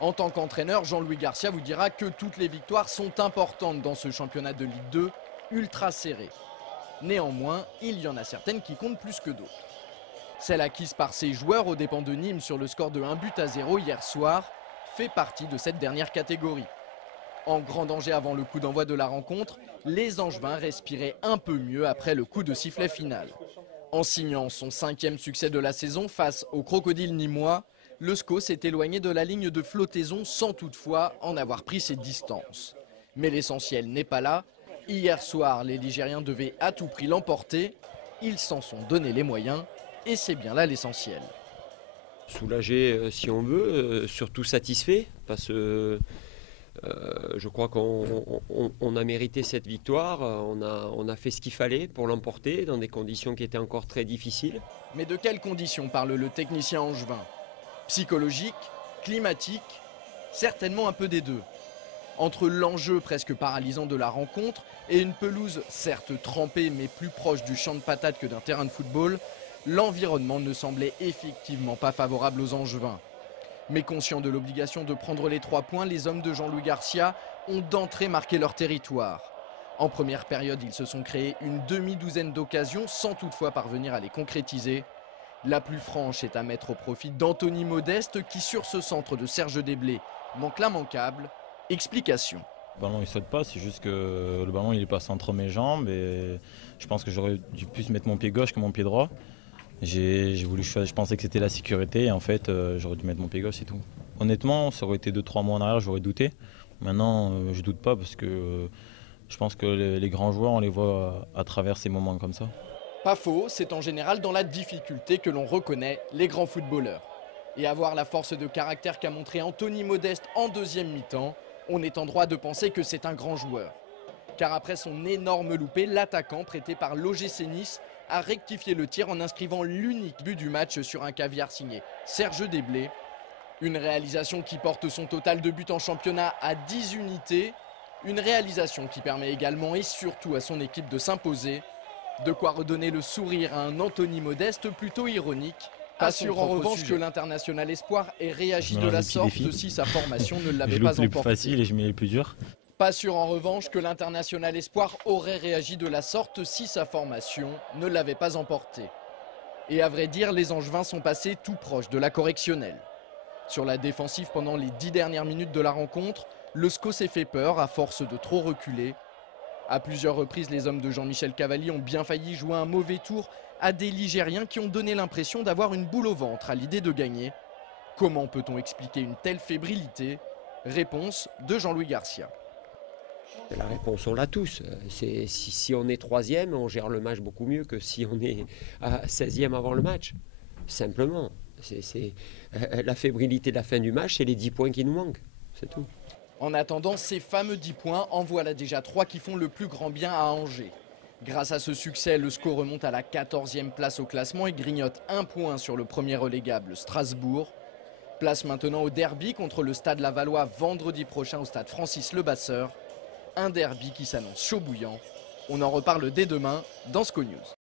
En tant qu'entraîneur, Jean-Louis Garcia vous dira que toutes les victoires sont importantes dans ce championnat de Ligue 2, ultra serré. Néanmoins, il y en a certaines qui comptent plus que d'autres. Celle acquise par ses joueurs aux dépens de Nîmes sur le score de 1-0 hier soir fait partie de cette dernière catégorie. En grand danger avant le coup d'envoi de la rencontre, les Angevins respiraient un peu mieux après le coup de sifflet final. En signant son 5e succès de la saison face aux Crocodiles nîmois, le SCO s'est éloigné de la ligne de flottaison sans toutefois en avoir pris ses distances. Mais l'essentiel n'est pas là. Hier soir, les Ligériens devaient à tout prix l'emporter. Ils s'en sont donné les moyens et c'est bien là l'essentiel. Soulagé si on veut, surtout satisfait parce que je crois qu'on a mérité cette victoire, on a fait ce qu'il fallait pour l'emporter dans des conditions qui étaient encore très difficiles. Mais de quelles conditions parle le technicien angevin? Psychologique, climatique, certainement un peu des deux. Entre l'enjeu presque paralysant de la rencontre et une pelouse certes trempée mais plus proche du champ de patates que d'un terrain de football, l'environnement ne semblait effectivement pas favorable aux Angevins. Mais conscients de l'obligation de prendre les 3 points, les hommes de Jean-Louis Garcia ont d'entrée marqué leur territoire. En première période, ils se sont créés une demi-douzaine d'occasions sans toutefois parvenir à les concrétiser. La plus franche est à mettre au profit d'Anthony Modeste qui, sur ce centre de Serge Desblés, manque l'immanquable. Explication. Le ballon il saute pas, c'est juste que le ballon il est passé entre mes jambes et je pense que j'aurais dû plus mettre mon pied gauche que mon pied droit. J'ai voulu choisir, je pensais que c'était la sécurité et en fait j'aurais dû mettre mon pied gauche et tout. Honnêtement, ça aurait été 2-3 mois en arrière, j'aurais douté. Maintenant je doute pas parce que je pense que les grands joueurs on les voit à travers ces moments comme ça. Pas faux, c'est en général dans la difficulté que l'on reconnaît les grands footballeurs. Et avoir la force de caractère qu'a montré Anthony Modeste en deuxième mi-temps, on est en droit de penser que c'est un grand joueur. Car après son énorme loupé, l'attaquant prêté par l'OGC Nice a rectifié le tir en inscrivant l'unique but du match sur un caviar signé Serge Desblés. Une réalisation qui porte son total de buts en championnat à 10 unités. Une réalisation qui permet également et surtout à son équipe de s'imposer. De quoi redonner le sourire à un Anthony Modeste plutôt ironique. Pas sûr en revanche que l'international espoir ait réagi de la sorte si sa formation ne l'avait pas emporté. Le plus facile et je mets les plus durs. Pas sûr en revanche que l'international espoir aurait réagi de la sorte si sa formation ne l'avait pas emporté. Et à vrai dire, les Angevins sont passés tout proche de la correctionnelle. Sur la défensive pendant les 10 dernières minutes de la rencontre, le SCO s'est fait peur à force de trop reculer. À plusieurs reprises, les hommes de Jean-Michel Cavalli ont bien failli jouer un mauvais tour à des Ligériens qui ont donné l'impression d'avoir une boule au ventre à l'idée de gagner. Comment peut-on expliquer une telle fébrilité? Réponse de Jean-Louis Garcia. La réponse, on l'a tous. Si on est 3e, on gère le match beaucoup mieux que si on est à 16e avant le match. Simplement. La fébrilité de la fin du match, c'est les 10 points qui nous manquent. C'est tout. En attendant, ces fameux 10 points en voilà déjà 3 qui font le plus grand bien à Angers. Grâce à ce succès, le SCO remonte à la 14e place au classement et grignote 1 point sur le premier relégable Strasbourg. Place maintenant au derby contre le Stade Lavallois vendredi prochain au stade Francis Levasseur. Un derby qui s'annonce chaud bouillant. On en reparle dès demain dans SCO News.